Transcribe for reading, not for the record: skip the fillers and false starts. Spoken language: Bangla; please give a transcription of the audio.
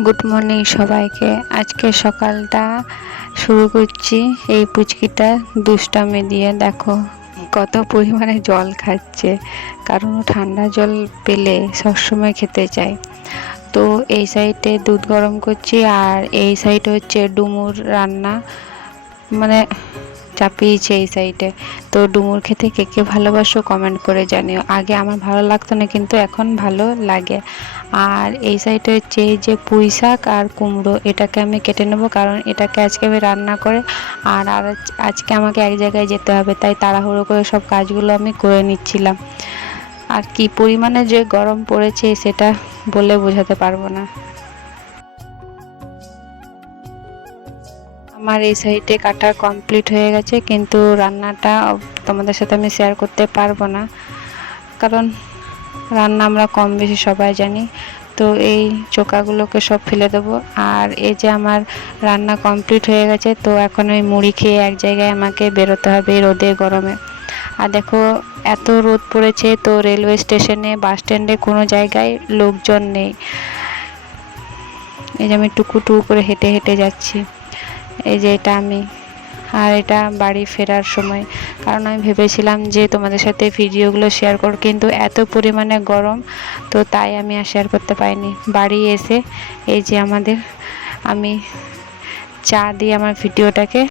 গুড মর্নিং সবাইকে। আজকে সকালটা শুরু করছি এই পুচকিটা দুষ্টামি দিয়ে। দেখো কত পরিমাণে জল খাচ্ছে, কারণ ও ঠান্ডা জল পেলে সবসময় খেতে চায়। তো এই সাইডে দুধ গরম করছি, আর এই সাইডে হচ্ছে ডুমুর রান্না, মানে চাপিয়েছে এই সাইডে। তো ডুমুর খেতে কে কে ভালোবাসো কমেন্ট করে জানিও। আগে আমার ভালো লাগতো না, কিন্তু এখন ভালো লাগে। আর এই সাইডে হচ্ছে এই যে পুঁই শাক আর কুমড়ো, এটাকে আমি কেটে নেব, কারণ এটাকে আজকে আমি রান্না করে আর আর আজকে আমাকে এক জায়গায় যেতে হবে, তাই তাড়াহুড়ো করে সব কাজগুলো আমি করে নিচ্ছিলাম। আর কি পরিমাণে যে গরম পড়েছে সেটা বলে বোঝাতে পারবো না। আমার এই সাইডে কাটা কমপ্লিট হয়ে গেছে, কিন্তু রান্নাটা তোমাদের সাথে আমি শেয়ার করতে পারবো না, কারণ রান্না আমরা কম বেশি সবাই জানি। তো এই চোকাগুলোকে সব ফেলে দেবো। আর এই যে আমার রান্না কমপ্লিট হয়ে গেছে, তো এখন ওই মুড়ি খেয়ে এক জায়গায় আমাকে বেরোতে হবে রোদে গরমে। আর দেখো এত রোদ পড়েছে, তো রেলওয়ে স্টেশনে বাস স্ট্যান্ডে কোনো জায়গায় লোকজন নেই। এই যে আমি টুকু টুকু করে হেঁটে হেঁটে যাচ্ছি। এই যে এটা আমি, আর এটা বাড়ি ফেরার সময়। কারণ আমি ভেবেছিলাম যে তোমাদের সাথে ভিডিওগুলো শেয়ার করব, কিন্তু এত পরিমাণে গরম, তো তাই আমি আর শেয়ার করতে পারিনি। বাড়ি এসে এই যে আমি চা দিয়ে আমার ভিডিওটাকে